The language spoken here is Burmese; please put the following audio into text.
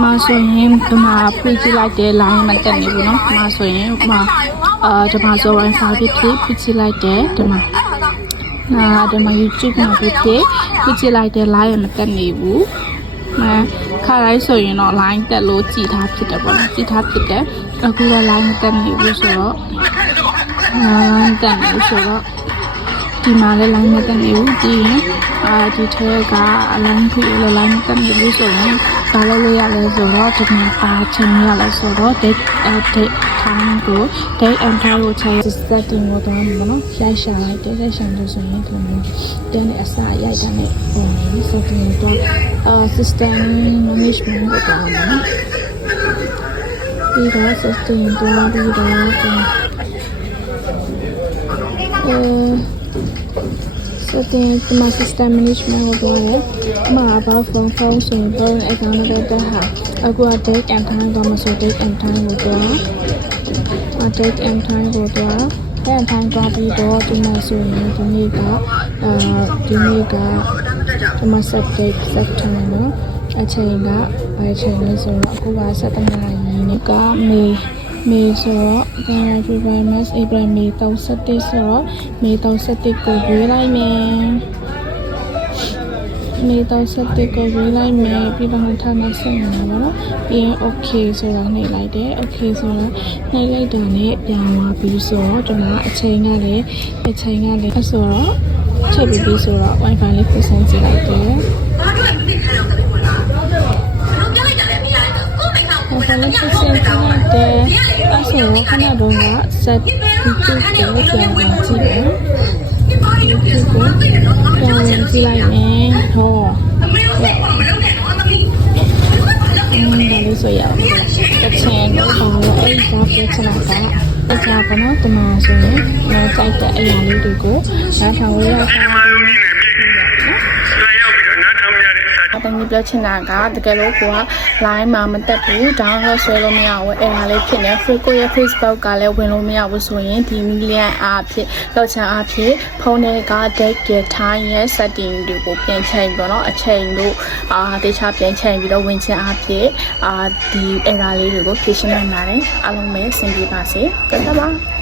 မှာဆိုရင်ဒီမှာဖွင့်ကြည့်လိုက်တဲ့ line မတက်နေဘူးเนาะမှာဆိုရင်ဒီမှာဆို Wi-Fi ဖြစ်ဖွင့်ကြည့်လိုက်တဲ့ဒီမှာဒီမှာ YouTube မှာဖြစ်ဖွင့်ကြည့်လိုက်တဲ့ line မတက်နေဘူးခါတိုင်းဆိုရင်တော့ line တက်လို့ကြည်ထားဖြစ်တယ်ပေါ့နော်ကြည်ထားဖြစ်တယ်အခုတော့ line မတက်နေဘူးဆိုတော့တက်နေဘူးဆိုတော့ဒီမှာလည်း line မတက်နေဘူးကြည့်ရင်ဒီထဲက line ခွေလည်း line မတက်နေဘူးဆိုရင်ဘာလို့လို့ရလဲဆိုတော့ဒီမှာပါချင်ရလဲဆိုတော့ date time ကို date and time ကိုချိန် setting ကိုတော့မနော်ရိုက်ရှာလိုက်တယ်ရိုက်ရှာလို့ဆိုရင်ဒီမှာတဲနဲ့အစရိုက်တာနဲ့ပုံနေ setting ကိုတော့system management ကိုတော့မနော်ပြီးတော့ system ကိုပြီးတော့setting ဒီမှာ system management ကိုတော့ရတယ်အမှာ about phone ဆိုရင် phone account နဲ့တက်ဟာအခုက date and time ကမဆို date and time ကိုတော့date and time ကိုတော့ date and time ကပြီးတော့ဒီမှာဆိုရင်ဒီနေ့ကဒီမှာ set date set time နော်အချိန်ကဘယ်ချိန်လဲဆိုတော့အခုက7နာရီနဲ့ကမေဆိုတော့ January February March April May 31ဆိုတော့ May 31ကိုရွေးလိုက်မယ်May 31ကိုရွေးလိုက်မယ်ပြီးတော့2025ပါတော့ပြီးရင် okay ဆိုတာနှိပ်လိုက်တယ် okay ဆိုတာနှိပ်လိုက်တာနဲ့ပြောင်းသွားပြီးဆိုတော့ဒီမှာအချိန်ကလည်းဆိုတော့ချိန်ပြီးဆိုတော့ Wi-Fi လေးဖွင့်ကြည့်လိုက်တယ်ဘာလို့ဆက်စင်ကြည့်တယ်အဲ့ဆိုတော့ခဏတော့က set YouTube ကိုပြန်ကြည့်တယ် YouTube ကိုပြန်ကြည့်လိုက်မယ်ဟောဒါလေးဆိုရအောင်တစ်ချိန်တော့အဲ့ဒါပြချင်တာအကြပါတော့ဒီမှာဆိုရင်ကြိုက်တဲ့အရာလေးတွေကိုနားထောင်လို့ရတာတမီးပြောချင်တာကတကယ်လို့ကိုက line မှာမတက်ဘူး download ဆွဲလို့မရဘူးအဲ့ဒါလေးဖြစ်နေ ကိုရဲ့ Facebook ကလည်းဝင်လို့မရဘူးဆိုရင်ဒီ million အားဖြင့်လောက်ချင်အားဖြင့်ဖုန်းထဲက date ရဲ့ time ရဲ့ setting တွေကိုပြန်ချိန်ပေါ့နော်အချိန်တို့တခြားပြန်ချိန်ပြီးတော့ဝင်ချင်အားဖြင့်ဒီ error လေးတွေကိုဖြေရှင်းနိုင်ပါတယ်အားလုံးပဲအဆင်ပြေပါစေကြပါ